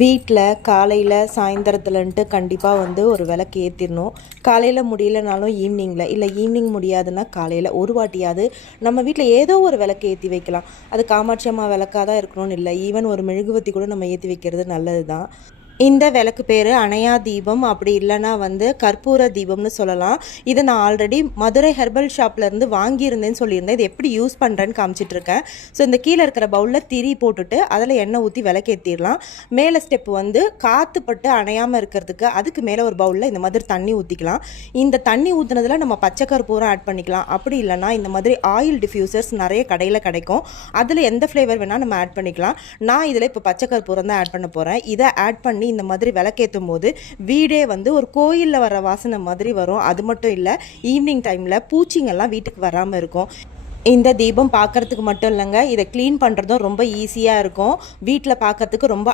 வீட்டில் காலையில் சாயந்தரத்துலன்ட்டு கண்டிப்பாக ஒரு விளக்கு ஏற்றிடணும். காலையில் முடியலனாலும் ஈவினிங்கில், இல்லை ஈவினிங் முடியாதுன்னா காலையில் ஒரு வாட்டியாவது நம்ம வீட்டில் ஏதோ ஒரு விளக்கு ஏற்றி வைக்கலாம். அது காமாட்சி அம்மா விளக்காக தான் இருக்கணும்னு இல்லை, ஈவன் ஒரு மெழுகுவத்தி கூட நம்ம ஏற்றி வைக்கிறது நல்லது தான். இந்த விளக்கு பேர் அணையா தீபம், அப்படி இல்லைனா கற்பூர தீபம்னு சொல்லலாம். இதை நான் ஆல்ரெடி மதுரை ஹெர்பல் ஷாப்லேருந்து வாங்கியிருந்தேன்னு சொல்லியிருந்தேன். இது எப்படி யூஸ் பண்ணுறேன்னு காமிச்சிட்ருக்கேன். ஸோ இந்த கீழே இருக்கிற பவுலில் திரி போட்டுட்டு அதில் எண்ணெய் ஊற்றி விளக்கேற்றிடலாம். மேலே ஸ்டெப் காற்று பட்டு அணையாமல் இருக்கிறதுக்கு அதுக்கு மேலே ஒரு பவுலில் இந்த மாதிரி தண்ணி ஊற்றிக்கலாம். இந்த தண்ணி ஊற்றுனதில் நம்ம பச்சை கற்பூரம் ஆட் பண்ணிக்கலாம். அப்படி இல்லைனா இந்த மாதிரி ஆயில் டிஃப்யூசர்ஸ் நிறைய கடையில் கிடைக்கும். அதில் எந்த ஃப்ளேவர் வேணால் நம்ம ஆட் பண்ணிக்கலாம். நான் இதில் இப்போ பச்சை கற்பூரம் தான் ஆட் பண்ண போகிறேன். இதை ஆட் பண்ணி இந்த மாதிரி விளக்கேற்றும் போது வீடே ஒரு கோயிலில் வர வாசனை மாதிரி வரும். அது மட்டும் இல்லை, ஈவினிங் டைமில் பூச்சிங்கெல்லாம் வீட்டுக்கு வராமல் இருக்கும். இந்த தீபம் பார்க்குறதுக்கு மட்டும் இல்லைங்க, இதை க்ளீன் பண்ணுறதும் ரொம்ப ஈஸியாக இருக்கும். வீட்டில் பார்க்குறதுக்கு ரொம்ப